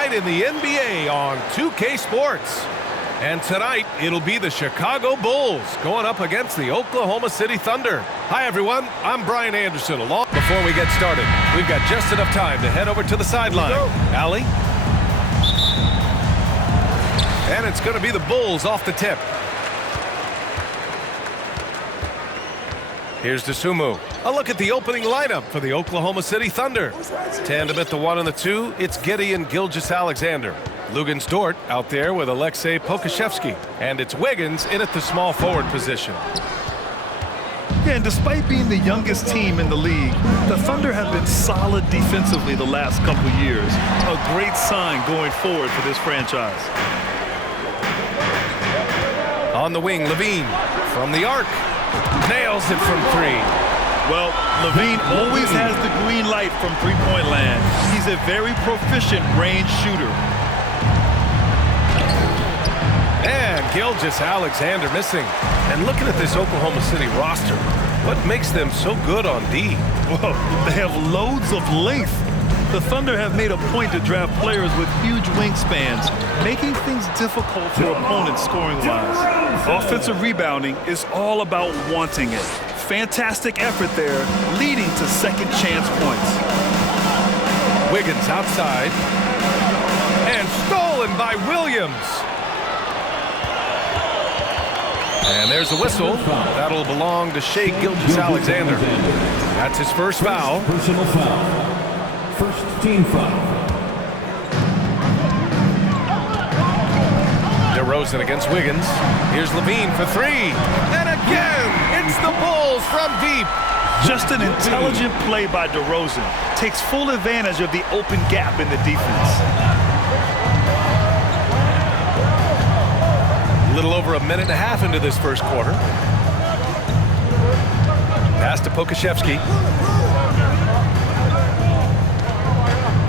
night in the NBA on 2K Sports. And tonight, it'll be the Chicago Bulls going up against the Oklahoma City Thunder. Hi, everyone. I'm Brian Anderson. Before we get started, we've got just enough time to head over to the sideline. Allie. And it's going to be the Bulls off the tip. Here's Dosunmu. A look at the opening lineup for the Oklahoma City Thunder. Tandem at the 1 and the 2, it's Giddey and Gilgeous-Alexander. Luguentz Dort out there with Aleksej Pokusevski. And it's Wiggins in at the small forward position. Yeah, and despite being the youngest team in the league, the Thunder have been solid defensively the last couple years. A great sign going forward for this franchise. On the wing, Lavine from the arc. Nails it from 3. Well, Lavine always has the green light from three-point land. He's a very proficient range shooter. And Gilgeous-Alexander missing. And looking at this Oklahoma City roster, what makes them so good on D? Well, they have loads of length. The Thunder have made a point to draft players with huge wingspans, making things difficult for opponents scoring-wise. Offensive rebounding is all about wanting it. Fantastic effort there, leading to second chance points. Wiggins outside. And stolen by Williams. And there's a whistle. That'll belong to Shai Gilgeous-Alexander. That's his first foul. Personal foul. First team foul. DeRozan against Wiggins. Here's Lavine for 3. And again, it's the Bulls from deep. Just an intelligent play by DeRozan. Takes full advantage of the open gap in the defense. A little over a minute and a half into this first quarter. Pass to Pokusevski.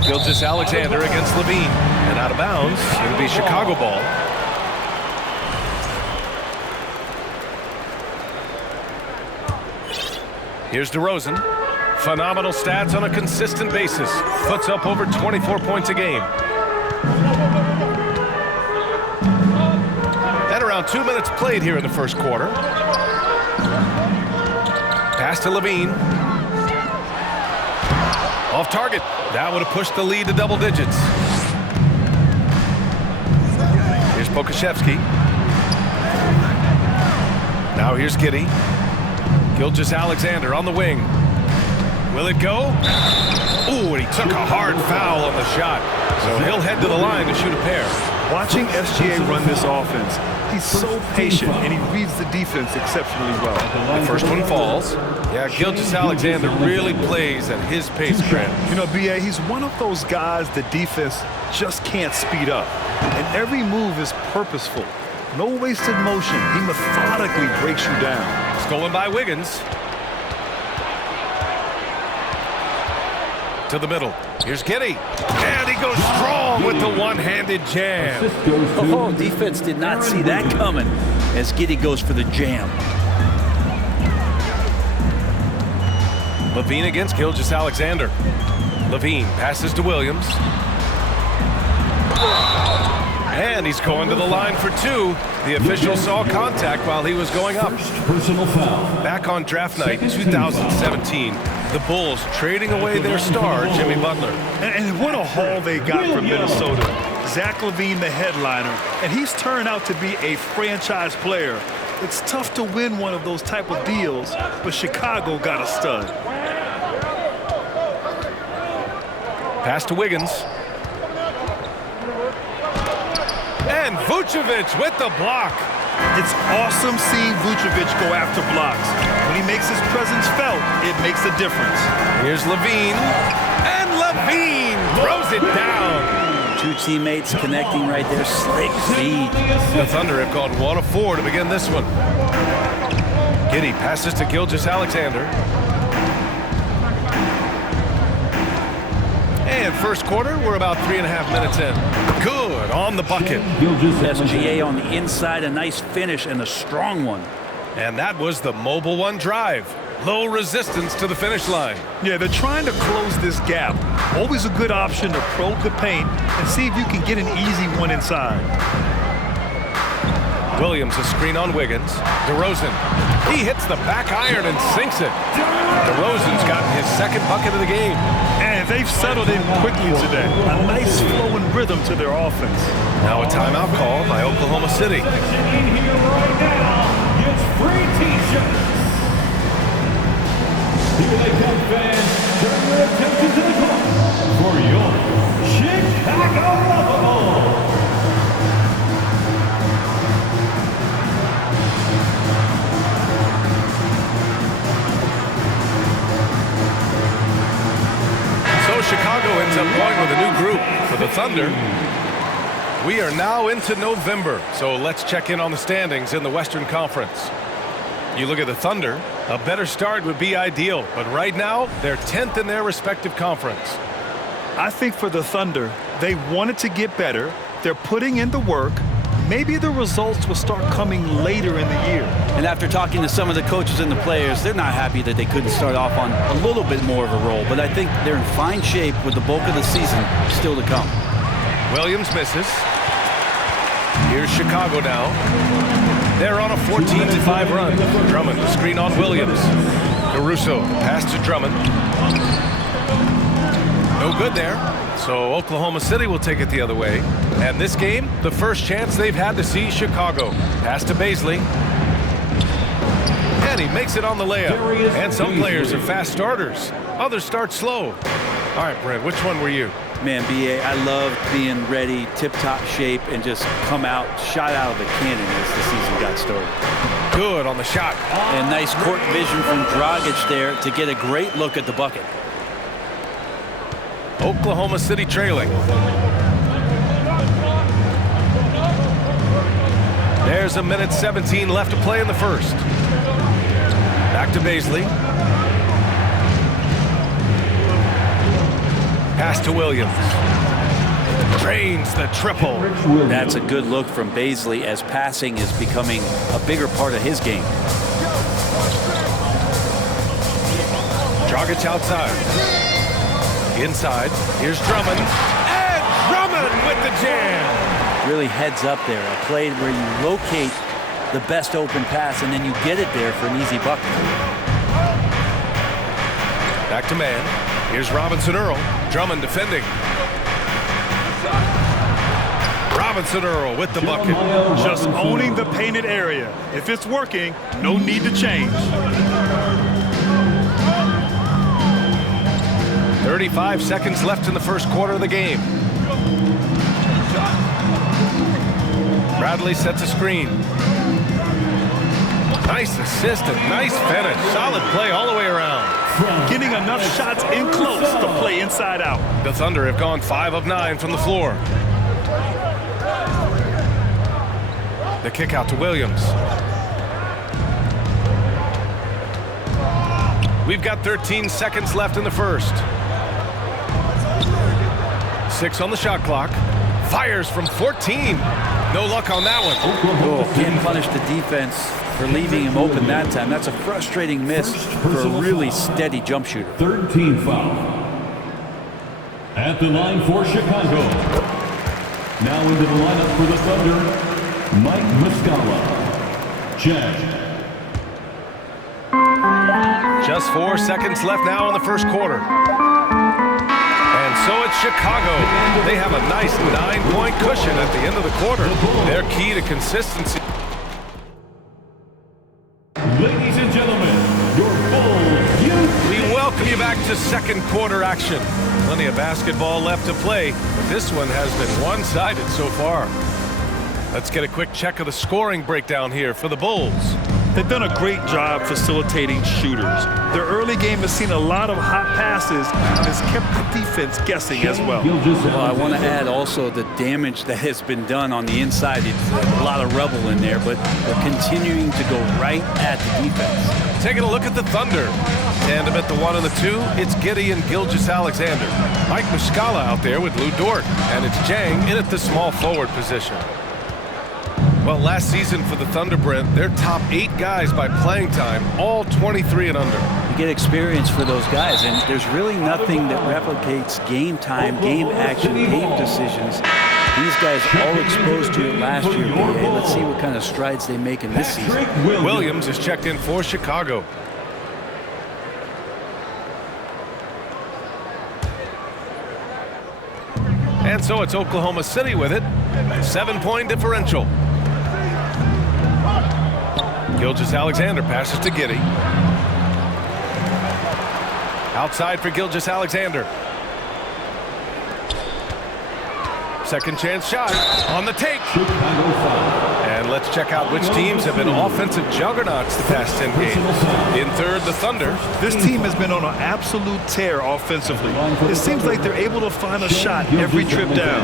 Gilgeous-Alexander against Lavine. And out of bounds. It'll be Chicago ball. Here's DeRozan. Phenomenal stats on a consistent basis. Puts up over 24 points a game. And around 2 minutes played here in the first quarter. Pass to Lavine. Off target. That would have pushed the lead to double digits. Here's Pokusevski. Now here's Giddey. Gilgeous-Alexander on the wing. Will it go? Ooh, and he took a hard foul on the shot. So he'll head to the line to shoot a pair. Watching SGA run this offense, he's so patient and he reads the defense exceptionally well. The first one falls. Yeah, Gilgeous-Alexander really plays at his pace, Grant. You know, B.A., he's one of those guys the defense just can't speed up. And every move is purposeful. No wasted motion. He methodically breaks you down. Stolen by Wiggins. To the middle. Here's Giddey. And he goes strong with the one-handed jam. Oh, defense did not see that coming as Giddey goes for the jam. Lavine against Gilgeous-Alexander. Lavine passes to Williams. And he's going to the line for 2. The official saw contact while he was going up. Personal foul. Back on draft night 2017, the Bulls trading away their star, Jimmy Butler. And what a haul they got from Minnesota. Zach Lavine, the headliner, and he's turned out to be a franchise player. It's tough to win one of those type of deals, but Chicago got a stud. Pass to Wiggins. And Vucevic with the block. It's awesome seeing Vucevic go after blocks. When he makes his presence felt, it makes a difference. Here's Lavine. And Lavine throws it down. 2 teammates connecting right there. Slick feed. The Thunder have gone 1 of 4 to begin this one. Giddey passes to Gilgeous-Alexander. And first quarter, we're about 3.5 minutes in. Good on the bucket. SGA on the inside, a nice finish and a strong one. And that was the mobile one drive. Low resistance to the finish line. Yeah, they're trying to close this gap. Always a good option to probe the paint and see if you can get an easy one inside. Williams a screen on Wiggins. DeRozan. He hits the back iron and sinks it. DeRozan's gotten his second bucket of the game. And they've settled in quickly today. A nice flow and rhythm to their offense. Now a timeout call by Oklahoma City. Here right now, it's free T-shirts. Here they come, fans. Turn your attention to the court for your Chicago Bulls. So Chicago ends up going with a new group for the Thunder. We are now into November, so let's check in on the standings in the Western Conference. You look at the Thunder, a better start would be ideal, but right now they're 10th in their respective conference. I think for the Thunder, they wanted to get better. They're putting in the work. Maybe the results will start coming later in the year. And after talking to some of the coaches and the players, they're not happy that they couldn't start off on a little bit more of a roll. But I think they're in fine shape with the bulk of the season still to come. Williams misses. Here's Chicago now. They're on a 14-5 run. Drummond, the screen on Williams. Caruso, pass to Drummond. No good there. So Oklahoma City will take it the other way. And this game, the first chance they've had to see Chicago. Pass to Baisley. And he makes it on the layup. And some players are fast starters. Others start slow. All right, Brent, which one were you? Man, B.A., I love being ready, tip-top shape, and just come out, shot out of the cannon as the season got started. Good on the shot. And nice court vision from Dragic there to get a great look at the bucket. Oklahoma City trailing. There's a minute 17 left to play in the first. Back to Baisley. Pass to Williams. Drains the triple. That's a good look from Baisley as passing is becoming a bigger part of his game. Dragic outside. Inside. Here's Drummond. And Drummond with the jam. Really heads up there. A play where you locate the best open pass and then you get it there for an easy bucket. Back to man. Here's Robinson Earl. Drummond defending. Robinson Earl with the bucket. Just owning the painted area. If it's working, no need to change. 35 seconds left in the first quarter of the game. Bradley sets a screen. Nice assist and nice finish. Solid play all the way around. Getting enough shots in close to play inside out. The Thunder have gone 5 of 9 from the floor. The kick out to Williams. We've got 13 seconds left in the first. 6 on the shot clock. Fires from 14. No luck on that one. Oh, can't punish the defense for leaving him open that time. That's a frustrating miss for a really steady jump shooter. Third team foul. At the line for Chicago. Now into the lineup for the Thunder, Mike Muscala. Check. Just 4 seconds left now in the first quarter. And so it's Chicago. They have a nice 9-point cushion at the end of the quarter. Their key to consistency. Ladies and gentlemen, your Bulls youth. We welcome you back to second quarter action. Plenty of basketball left to play, but this one has been one-sided so far. Let's get a quick check of the scoring breakdown here for the Bulls. They've done a great job facilitating shooters. Their early game has seen a lot of hot passes and has kept the defense guessing as well. Well, I want to add also the damage that has been done on the inside. It's a lot of rubble in there, but they're continuing to go right at the defense. Taking a look at the Thunder. Tandem at the 1 and the 2, it's Giddey and Gilgeous-Alexander. Mike Muscala out there with Lou Dort, and it's Jang in at the small forward position. Well, last season for the Thunder, Brent, their top 8 guys by playing time, all 23 and under. You get experience for those guys, and there's really nothing that replicates game time, game action, game decisions. These guys all exposed to it last year, BA. Let's see what kind of strides they make in this season. Williams is checked in for Chicago. And so it's Oklahoma City with it. 7-point differential. Gilgeous-Alexander passes to Giddey. Outside for Gilgeous-Alexander. Second chance shot on the take. And let's check out which teams have been offensive juggernauts the past 10 games. In third, the Thunder. This team has been on an absolute tear offensively. It seems like they're able to find a shot every trip down.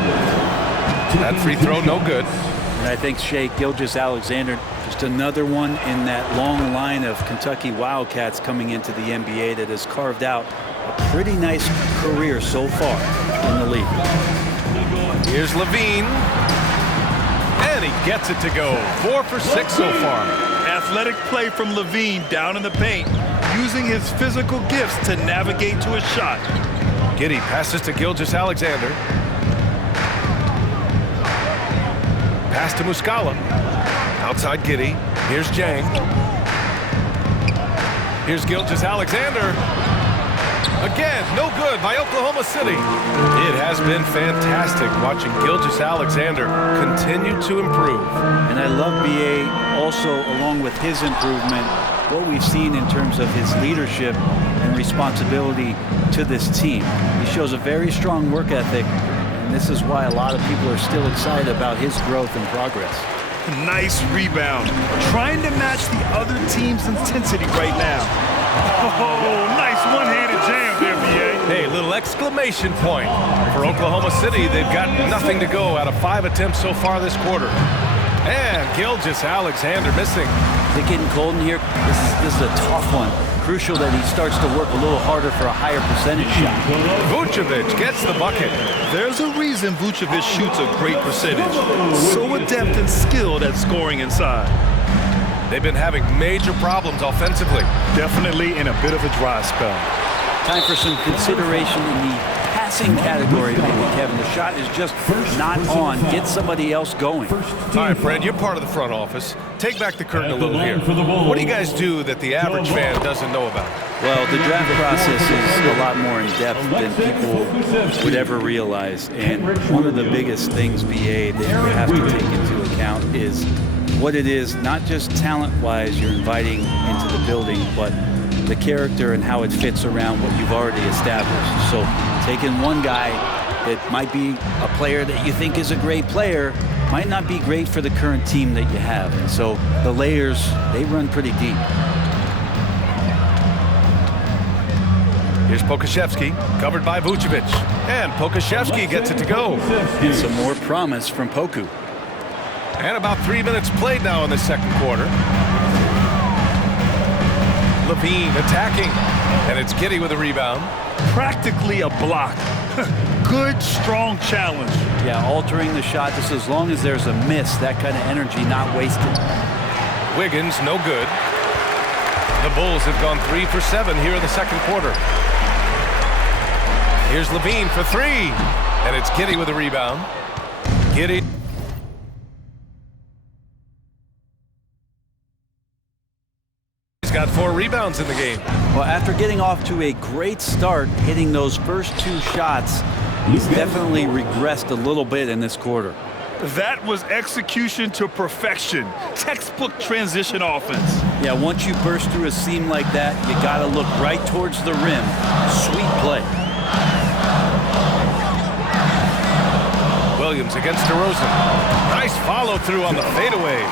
That free throw, no good. And I think Shea Gilgeous-Alexander, just another one in that long line of Kentucky Wildcats coming into the NBA that has carved out a pretty nice career so far in the league. Here's Lavine. And he gets it to go. 4 for 6 so far. Athletic play from Lavine down in the paint, using his physical gifts to navigate to a shot. Giddey passes to Gilgeous-Alexander. Pass to Muscala. Outside Giddey. Here's Jang. Here's Gilgeous-Alexander. Again, no good by Oklahoma City. It has been fantastic watching Gilgeous-Alexander continue to improve. And I love BA also, along with his improvement, what we've seen in terms of his leadership and responsibility to this team. He shows a very strong work ethic, and this is why a lot of people are still excited about his growth and progress. Nice rebound. Trying to match the other team's intensity right now. Oh, nice one-handed jam there, BA. Hey, little exclamation point for Oklahoma City. They've got nothing to go out of 5 attempts so far this quarter. And Gilgeous-Alexander missing. Is it getting cold in here? This is a tough one. Crucial that he starts to work a little harder for a higher percentage shot. Vucevic gets the bucket. There's a reason Vucevic shoots a great percentage. So adept and skilled at scoring inside. They've been having major problems offensively. Definitely in a bit of a dry spell. Time for some consideration in the passing category, maybe, Kevin. The shot is just not on. Get somebody else going. All right, Brent, you're part of the front office. Take back the curtain a little here. What do you guys do that the average fan doesn't know about? Well, the draft process is a lot more in depth than people would ever realize. And one of the biggest things, BA, that you have to take into account is what it is, not just talent-wise you're inviting into the building, but the character and how it fits around what you've already established. So taking one guy that might be a player that you think is a great player might not be great for the current team that you have. And so the layers, they run pretty deep. Here's Pokashevsky, covered by Vucevic. And Pokashevsky gets it to go. And some more promise from Poku. And about 3 minutes played now in the second quarter. Lavine attacking. And it's Giddey with a rebound. Practically a block. Good, strong challenge. Yeah, altering the shot just as long as there's a miss, that kind of energy not wasted. Wiggins, no good. The Bulls have gone 3 for 7 here in the second quarter. Here's Lavine for 3. And it's Giddey with a rebound. Giddey. He's got 4 rebounds in the game. Well, after getting off to a great start, hitting those first 2 shots, he's definitely regressed a little bit in this quarter. That was execution to perfection. Textbook transition offense. Yeah, once you burst through a seam like that, you got to look right towards the rim. Sweet play. Williams against DeRozan. Nice follow through on the fadeaway.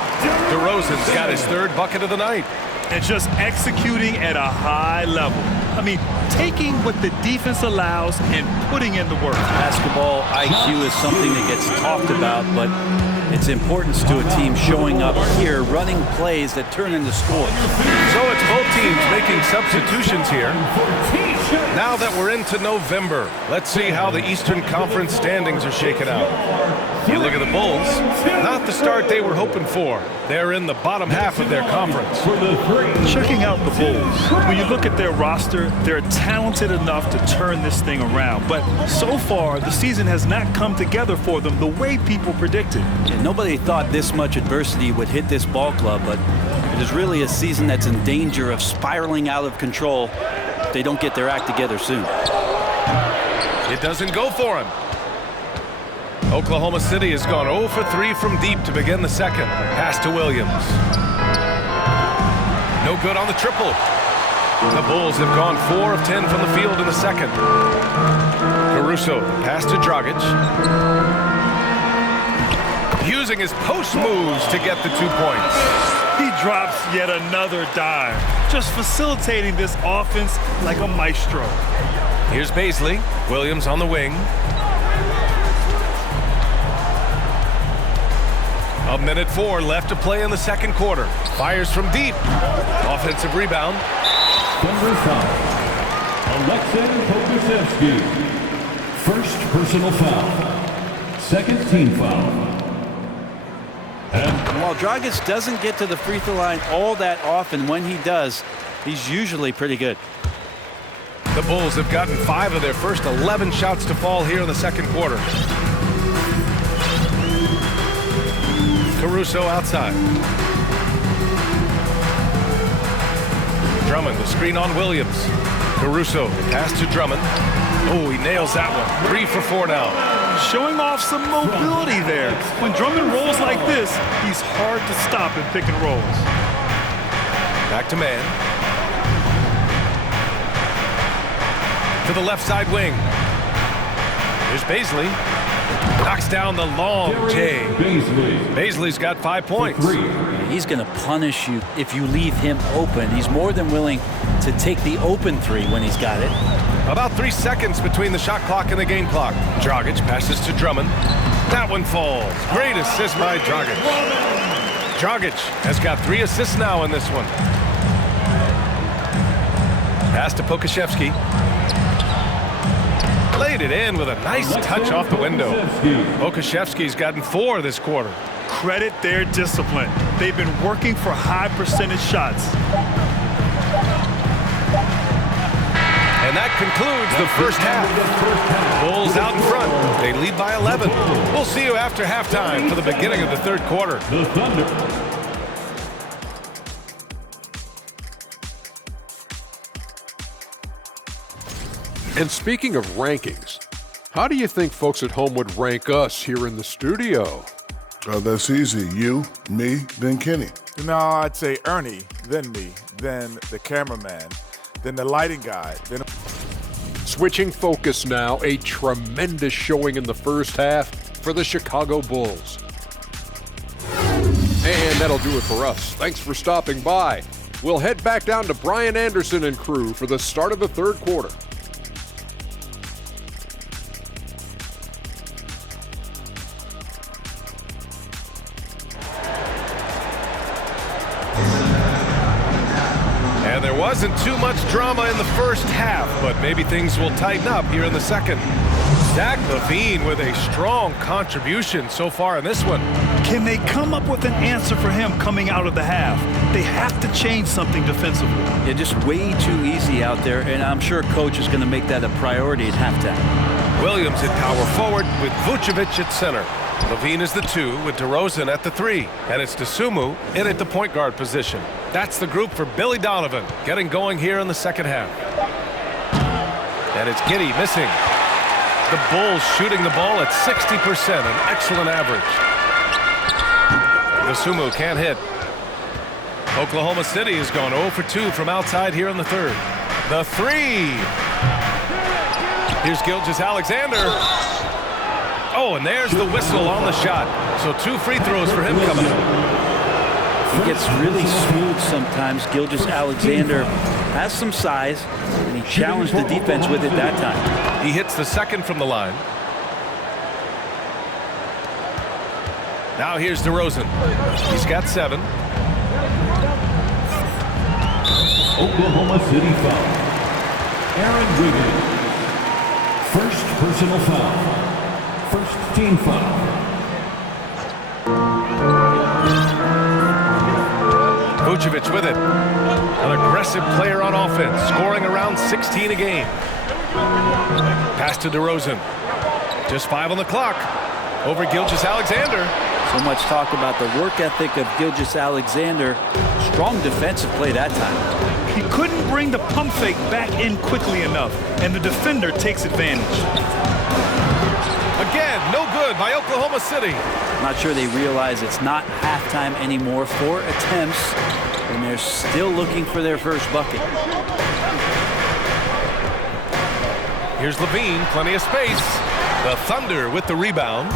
DeRozan's got his 3rd bucket of the night. And just executing at a high level. I mean, taking what the defense allows and putting in the work. Basketball IQ is something that gets talked about, but its importance to a team showing up here, running plays that turn into scores. So it's both teams making substitutions here. Now that we're into November, let's see how the Eastern Conference standings are shaken out. You look at the Bulls, not the start they were hoping for. They're in the bottom half of their conference. Checking out the Bulls, when you look at their roster, they're talented enough to turn this thing around. But so far, the season has not come together for them the way people predicted. And nobody thought this much adversity would hit this ball club, but it is really a season that's in danger of spiraling out of control if they don't get their act together soon. It doesn't go for him. Oklahoma City has gone 0 for 3 from deep to begin the second. Pass to Williams. No good on the triple. The Bulls have gone 4 of 10 from the field in the second. Caruso, pass to Dragic. Using his post moves to get the 2 points. He drops yet another dime, just facilitating this offense like a maestro. Here's Baisley. Williams on the wing. A minute 4 left to play in the second quarter. Fires from deep. Offensive rebound. Number 5, Alexei Pokusevski. First personal foul. Second team foul. And while Dragic doesn't get to the free throw line all that often, when he does, he's usually pretty good. The Bulls have gotten 5 of their first 11 shots to fall here in the second quarter. Caruso outside. Drummond, the screen on Williams. Caruso, pass to Drummond. Oh, he nails that one. 3 for 4 now. Showing off some mobility there. When Drummond rolls like this, he's hard to stop in pick and rolls. Back to man. To the left side wing. Here's Baisley. Knocks down the long J. Baisley's got 5 points. He's going to punish you if you leave him open. He's more than willing to take the open 3 when he's got it. About 3 seconds between the shot clock and the game clock. Dragic passes to Drummond. That one falls. Great assist by Dragic. Dragic has got 3 assists now in this one. Pass to Pokusevski. Laid it in with a nice touch off the window. Pokusevski's gotten 4 this quarter. Credit their discipline. They've been working for high percentage shots. And that concludes the first half. Bulls out in front. They lead by 11. We'll see you after halftime for the beginning of the third quarter. The Thunder. And speaking of rankings, how do you think folks at home would rank us here in the studio? Oh, that's easy. You, me, then Kenny. No, I'd say Ernie, then me, then the cameraman, then the lighting guy, then... Switching focus now, a tremendous showing in the first half for the Chicago Bulls. And that'll do it for us. Thanks for stopping by. We'll head back down to Brian Anderson and crew for the start of the third quarter. And there wasn't too much drama in the first half, but maybe things will tighten up here in the second. Lavine with a strong contribution so far in this one. Can they come up with an answer for him coming out of the half? They have to change something defensively. Yeah, just way too easy out there, and I'm sure coach is going to make that a priority at halftime. Williams at power forward with Vucevic at center. Lavine is the 2 with DeRozan at the 3. And it's Dosunmu in at the point guard position. That's the group for Billy Donovan getting going here in the second half. And it's Giddey missing. The Bulls shooting the ball at 60%, an excellent average. Dosunmu can't hit. Oklahoma City has gone 0 for 2 from outside here in the third. The 3. Here's Gilgeous-Alexander. Oh, and there's the whistle on the shot. So 2 free throws for him coming up. He gets really smooth sometimes. Gilgeous-Alexander has some size, and he challenged the defense with it that time. He hits the second from the line. Now here's DeRozan. He's got 7. Oklahoma City foul. Aaron Wiggins. First personal foul. First team foul. Vucevic with it. An aggressive player on offense, scoring around 16 a game. Pass to DeRozan. Just 5 on the clock. Over Gilgeous-Alexander. So much talk about the work ethic of Gilgeous-Alexander. Strong defensive play that time. He couldn't bring the pump fake back in quickly enough, and the defender takes advantage. Again, no good by Oklahoma City. Not sure they realize it's not halftime anymore. 4 attempts, and they're still looking for their first bucket. Here's Lavine, plenty of space. The Thunder with the rebound.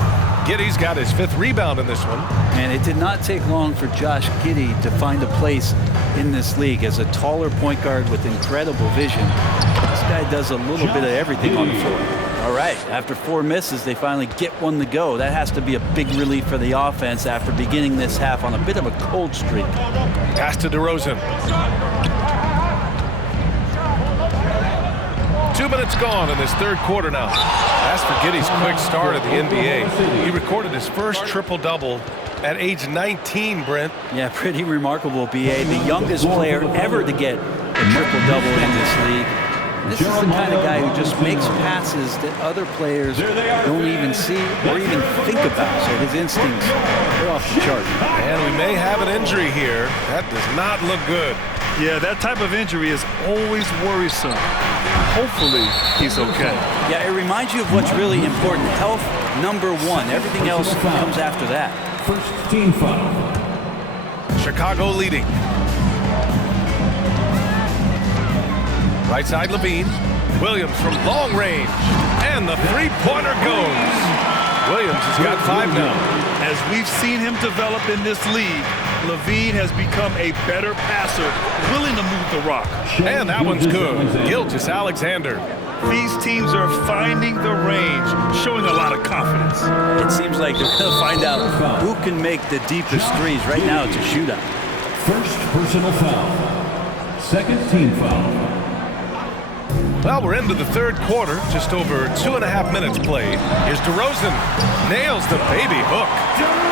Giddey's got his 5th rebound in this one. And it did not take long for Josh Giddey to find a place in this league as a taller point guard with incredible vision. This guy does a little bit of everything on the floor. All right, after 4 misses, they finally get one to go. That has to be a big relief for the offense after beginning this half on a bit of a cold streak. Pass to DeRozan. 2 minutes gone in this 3rd quarter now. As for Giddey's quick start at the NBA, he recorded his first triple-double at age 19, Brent. Yeah, pretty remarkable, B.A. The youngest player ever to get a triple-double in this league. This is the kind of guy who just makes passes that other players don't even see or even think about. So his instincts are off the chart. And we may have an injury here. That does not look good. Yeah, that type of injury is always worrisome. Hopefully, he's okay. Yeah, it reminds you of what's really important. Health, number 1. Everything else comes after that. First team foul. Chicago leading. Right side, Lavine. Williams from long range. And the three-pointer goes. Williams has got 5 now. As we've seen him develop in this league, Lavine has become a better passer, willing to move the rock. And that one's good. Gilgeous-Alexander. These teams are finding the range, showing a lot of confidence. It seems like they're going to find out who can make the deepest threes. Right now, it's a shootout. First personal foul. Second team foul. Well, we're into the 3rd quarter, just over 2.5 minutes played. Here's DeRozan, nails the baby hook.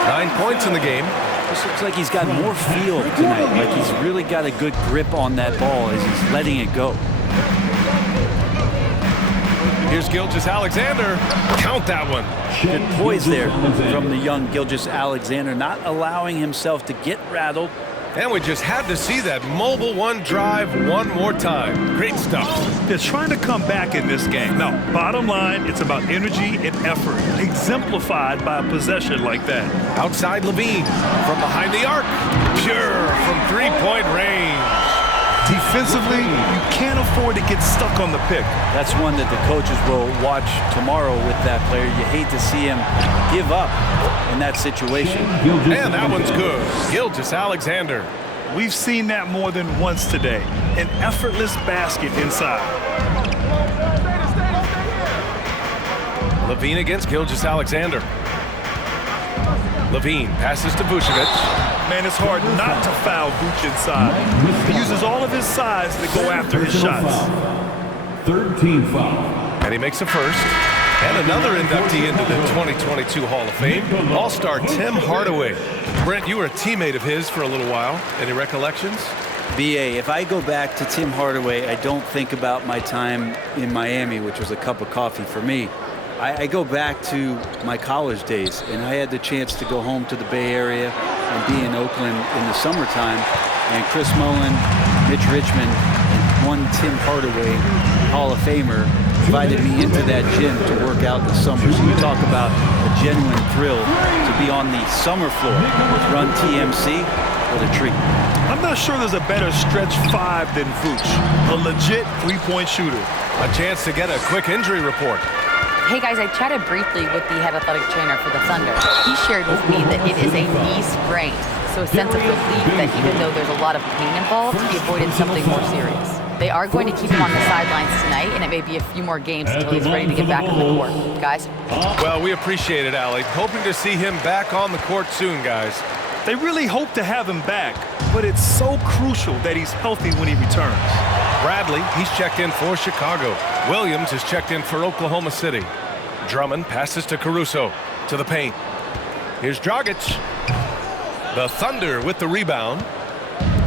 9 points in the game. This looks like he's got more feel tonight, like he's really got a good grip on that ball as he's letting it go. Here's Gilgeous-Alexander, count that one. Good poise there from the young Gilgeous-Alexander, not allowing himself to get rattled. And we just had to see that mobile 1 drive one more time. Great stuff. They're trying to come back in this game. Now, bottom line, it's about energy and effort, exemplified by a possession like that. Outside Lavine, from behind the arc. Pure from 3-point range. Defensively, you can't afford to get stuck on the pick. That's one that the coaches will watch tomorrow with that player. You hate to see him give up in that situation. And that one's good. Gilgeous-Alexander. We've seen that more than once today. An effortless basket inside. Lavine against Gilgeous-Alexander. Lavine passes to Vucevic. Man, it's hard not to foul Vooch inside. He uses all of his size to go after his shots. 3rd team foul. And he makes a first. And another inductee into the 2022 Hall of Fame, All-Star Tim Hardaway. Brent, you were a teammate of his for a little while. Any recollections? B.A., if I go back to Tim Hardaway, I don't think about my time in Miami, which was a cup of coffee for me. I go back to my college days, and I had the chance to go home to the Bay Area and be in Oakland in the summertime. And Chris Mullin, Mitch Richmond, and one Tim Hardaway, Hall of Famer, invited me into that gym to work out in the summer. So you talk about a genuine thrill to be on the summer floor with Run TMC. What a treat. I'm not sure there's a better stretch 5 than Vooch, a legit 3-point shooter. A chance to get a quick injury report. Hey guys, I chatted briefly with the head athletic trainer for the Thunder. He shared with me that it is a knee sprain, so a sense of relief that even though there's a lot of pain involved, he avoided something more serious. They are going to keep him on the sidelines tonight, and it may be a few more games until he's ready to get back on the court. Guys? Well, we appreciate it, Allie. Hoping to see him back on the court soon, guys. They really hope to have him back, but it's so crucial that he's healthy when he returns. Bradley, he's checked in for Chicago. Williams is checked in for Oklahoma City. Drummond passes to Caruso, to the paint. Here's Dragic. The Thunder with the rebound.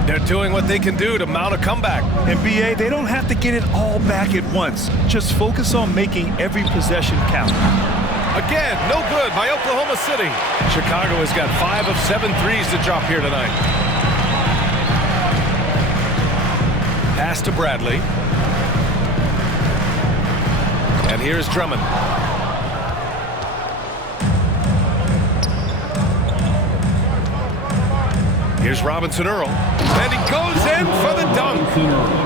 They're doing what they can do to mount a comeback. And BA, they don't have to get it all back at once. Just focus on making every possession count. Again, no good by Oklahoma City. Chicago has got 5 of 7 threes to drop here tonight. Pass to Bradley. And here's Drummond. Here's Robinson Earl. And he goes in for the dunk.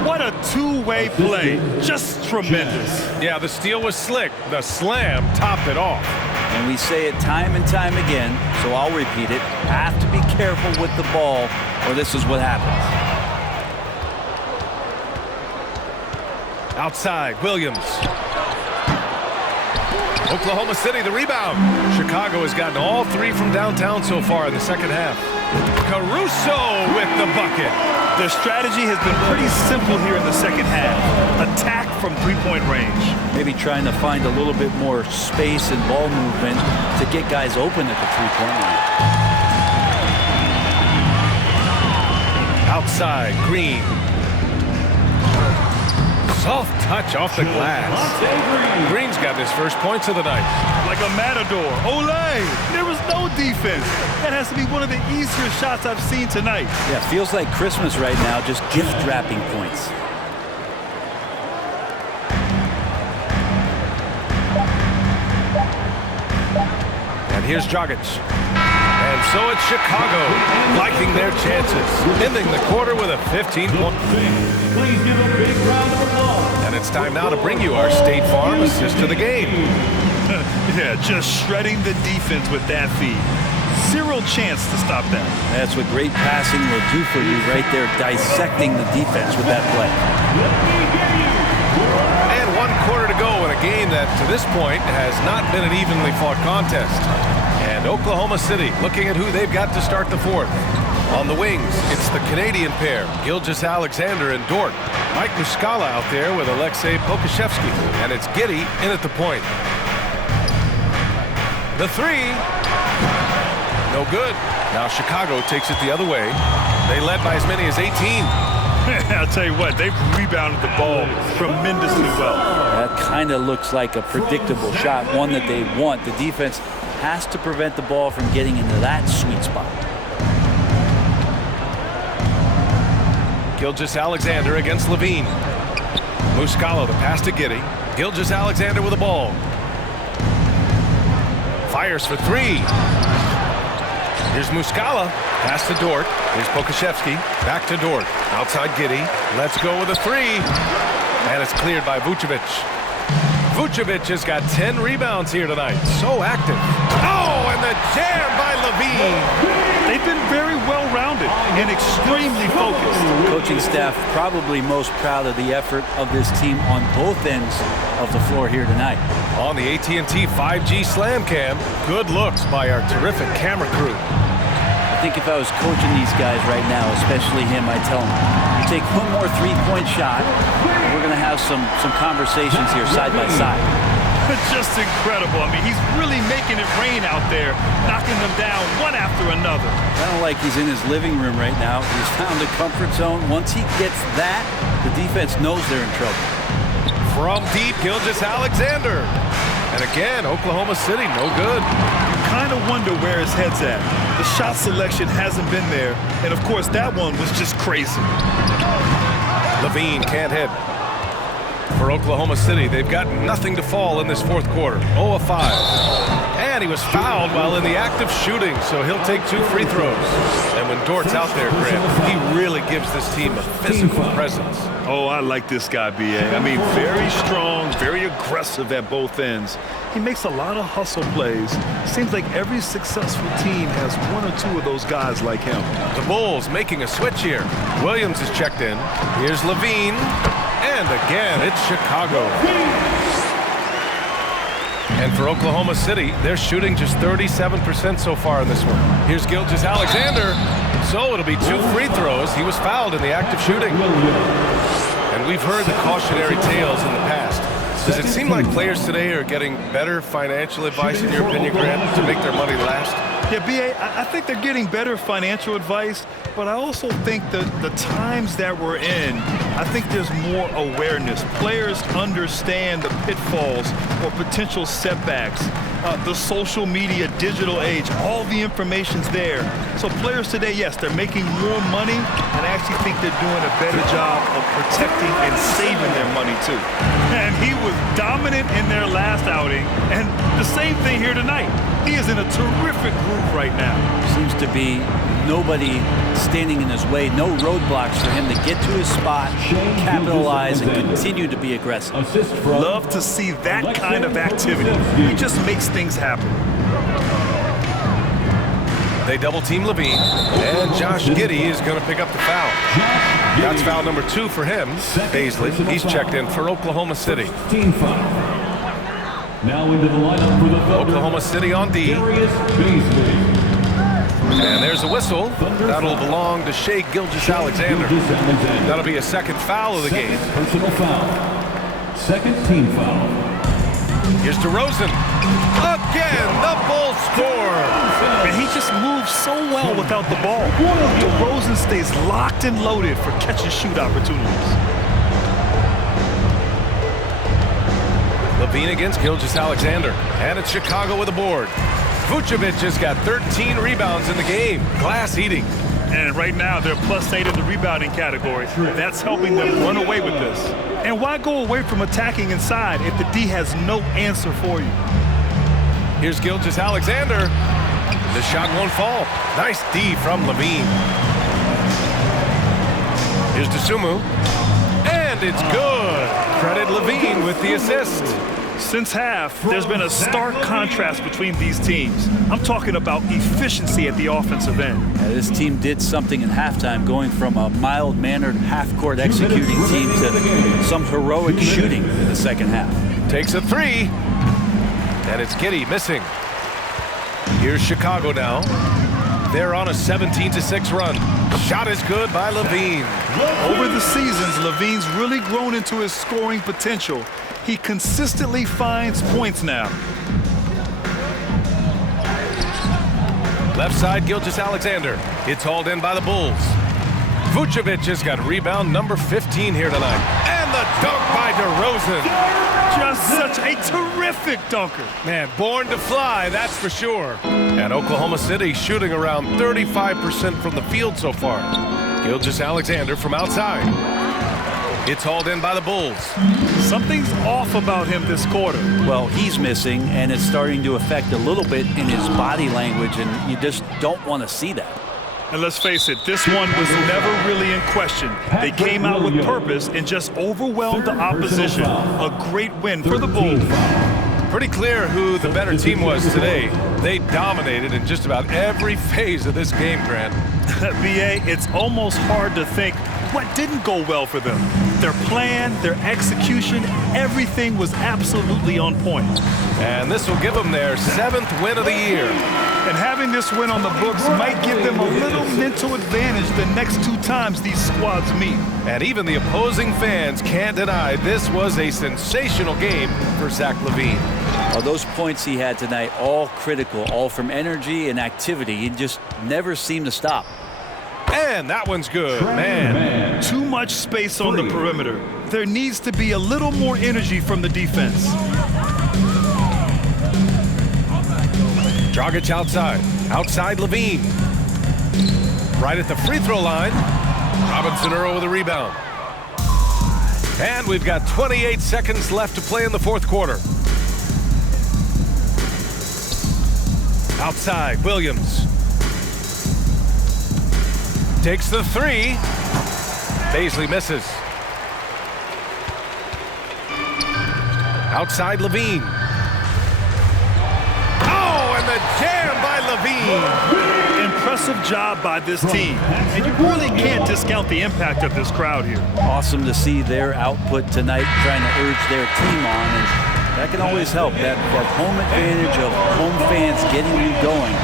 What a two-way play. Just tremendous. Yeah, the steal was slick. The slam topped it off. And we say it time and time again, so I'll repeat it. Have to be careful with the ball, or this is what happens. Outside, Williams. Oklahoma City, the rebound. Chicago has gotten all 3 from downtown so far in the second half. Caruso with the bucket. Their strategy has been pretty simple here in the second half. Attack from three-point range. Maybe trying to find a little bit more space and ball movement to get guys open at the three-point line. Outside, Green. Soft touch off the glass. Green's got his first points of the night. Like a matador. Olay! There was no defense. That has to be one of the easier shots I've seen tonight. Yeah, feels like Christmas right now, just gift wrapping points. And here's Dragic. And so it's Chicago liking their chances, ending the quarter with a 15-point. Please give a big round of applause. And it's time now to bring you our State Farm assist to the game. Yeah, just shredding the defense with that feed. Zero chance to stop that. That's what great passing will do for you right there, dissecting the defense with that play. And 1 quarter to go in a game that, to this point, has not been an evenly fought contest. And Oklahoma City looking at who they've got to start the fourth. On the wings, it's the Canadian pair, Gilgeous-Alexander and Dort. Mike Muscala out there with Alexei Pokashevsky. And it's Giddey in at the point. The 3. No good. Now Chicago takes it the other way. They led by as many as 18. I'll tell you what, they've rebounded the ball tremendously well. That kind of looks like a predictable shot, one that they want. The defense has to prevent the ball from getting into that sweet spot. Gilgeous-Alexander against Lavine. Muscala, the pass to Giddey. Gilgeous-Alexander with the ball. Fires for 3. Here's Muscala. Pass to Dort. Here's Pokashevsky. Back to Dort. Outside Giddey. Let's go with a 3. And it's cleared by Vucevic. Vucevic has got 10 rebounds here tonight. So active. Oh, and the jam by Lavine. They've been very well-rounded and extremely focused. Coaching staff probably most proud of the effort of this team on both ends of the floor here tonight. On the AT&T 5G Slam Cam, good looks by our terrific camera crew. I think if I was coaching these guys right now, especially him, I'd tell him, you take one more three-point shot, and we're going to have some conversations here side by side. Just incredible. I mean, he's really making it rain out there, knocking them down one after another. Kind of like he's in his living room right now. He's found a comfort zone. Once he gets that, the defense knows they're in trouble. From deep, Gilgeous-Alexander. And again, Oklahoma City, no good. You kind of wonder where his head's at. The shot selection hasn't been there. And, of course, that one was just crazy. Lavine can't hit. For Oklahoma City, they've got nothing to fall in this fourth quarter. 0 of 5. And he was fouled while in the act of shooting, so he'll take 2 free throws. And when Dort's out there, Grant, he really gives this team a physical presence. Oh, I like this guy, B.A. I mean, very strong, very aggressive at both ends. He makes a lot of hustle plays. Seems like every successful team has 1 or 2 of those guys like him. The Bulls making a switch here. Williams is checked in. Here's Lavine. And again, it's Chicago. And for Oklahoma City, they're shooting just 37% so far in this one. Here's Gilgeous-Alexander. So it'll be 2 free throws. He was fouled in the act of shooting. And we've heard the cautionary tales in the past. Does it seem like players today are getting better financial advice, in your opinion, Grant, to make their money last? Yeah, B.A., I think they're getting better financial advice, but I also think that the times that we're in, I think there's more awareness. Players understand the pitfalls or potential setbacks. The social media, digital age, all the information's there. So players today, yes, they're making more money, and I actually think they're doing a better job of protecting and saving their money, too. And he was dominant in their last outing, and the same thing here tonight. He is in a terrific groove right now. Seems to be nobody standing in his way, no roadblocks for him to get to his spot, capitalize, and continue to be aggressive. Love to see that kind of activity. He just makes things happen. They double team Lavine, and Josh Giddey is going to pick up the foul. That's foul number 2 for him. Baisley, he's checked in for Oklahoma City. Team foul. Now into the lineup for the Thunder. Oklahoma City on D. And there's a whistle. That'll belong to Shai Gilgeous-Alexander. That'll be a second foul of the game. Personal foul. Second team foul. Here's DeRozan. Again, the Bulls score. And he just moves so well without the ball. DeRozan stays locked and loaded for catch-and-shoot opportunities. Lavine against Gilgeous-Alexander. And it's Chicago with a board. Vucevic has got 13 rebounds in the game. Glass eating. And right now, they're +8 in the rebounding category. That's helping them run away with this. And why go away from attacking inside if the D has no answer for you? Here's Gilgeous-Alexander. The shot won't fall. Nice D from Lavine. Here's Dosunmu. And it's good. Credit Lavine with the assist. Since half, there's been a stark contrast between these teams. I'm talking about efficiency at the offensive end. Yeah, this team did something in halftime, going from a mild-mannered half-court executing team to some heroic shooting in the second half. Takes a 3. And it's Giddey missing. Here's Chicago now. They're on a 17-6 run. Shot is good by Lavine. Over the seasons, Lavine's really grown into his scoring potential. He consistently finds points now. Left side, Gilgeous-Alexander. It's hauled in by the Bulls. Vucevic has got rebound number 15 here tonight. And the dunk by DeRozan. Just such a terrific dunker. Man, born to fly, that's for sure. And Oklahoma City shooting around 35% from the field so far. Gilgeous-Alexander from outside. It's hauled in by the Bulls. Something's off about him this quarter. Well, he's missing, and it's starting to affect a little bit in his body language, and you just don't want to see that. And let's face it, this one was never really in question. They came out with purpose and just overwhelmed the opposition. A great win for the Bulls. Pretty clear who the better team was today. They dominated in just about every phase of this game, Grant. B.A., it's almost hard to think what didn't go well for them. Their plan, their execution, everything was absolutely on point. And this will give them their 7th win of the year. And having this win on the books might give them a little mental advantage the next 2 times these squads meet. And even the opposing fans can't deny this was a sensational game for Zach Lavine. Well, those points he had tonight, all critical, all from energy and activity. He just never seemed to stop. And that one's good, man. Too much space on the perimeter. There needs to be a little more energy from the defense. Dragic outside. Outside Lavine. Right at the free throw line. Robinson Earl with a rebound. And we've got 28 seconds left to play in the 4th quarter. Outside, Williams. Takes the 3. Baisley misses. Outside Lavine. Oh, and the jam by Lavine. Impressive job by this team. And you really can't discount the impact of this crowd here. Awesome to see their output tonight, trying to urge their team on. And that can always help. That home advantage of home fans getting you going.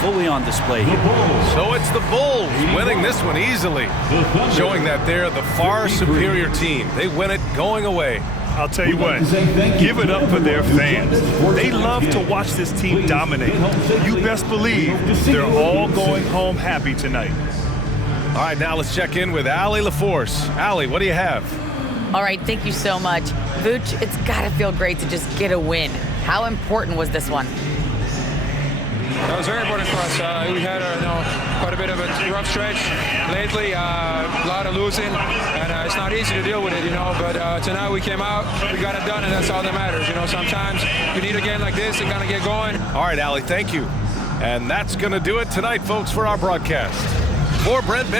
Fully on display here. So it's the Bulls winning this one easily, showing that they're the far superior team. They win it going away. I'll tell you what, give it up for their fans. They love to watch this team dominate. You best believe they're all going home happy tonight. All right, now let's check in with Allie LaForce. Allie, what do you have? All right, thank you so much. Vooch, it's got to feel great to just get a win. How important was this one? That was very important for us. We had quite a bit of a rough stretch lately, a lot of losing, and it's not easy to deal with it, but tonight we came out, we got it done, and that's all that matters. Sometimes you need a game like this to kind of get going. All right, Allie, thank you. And that's going to do it tonight, folks, for our broadcast. For Brent Barry.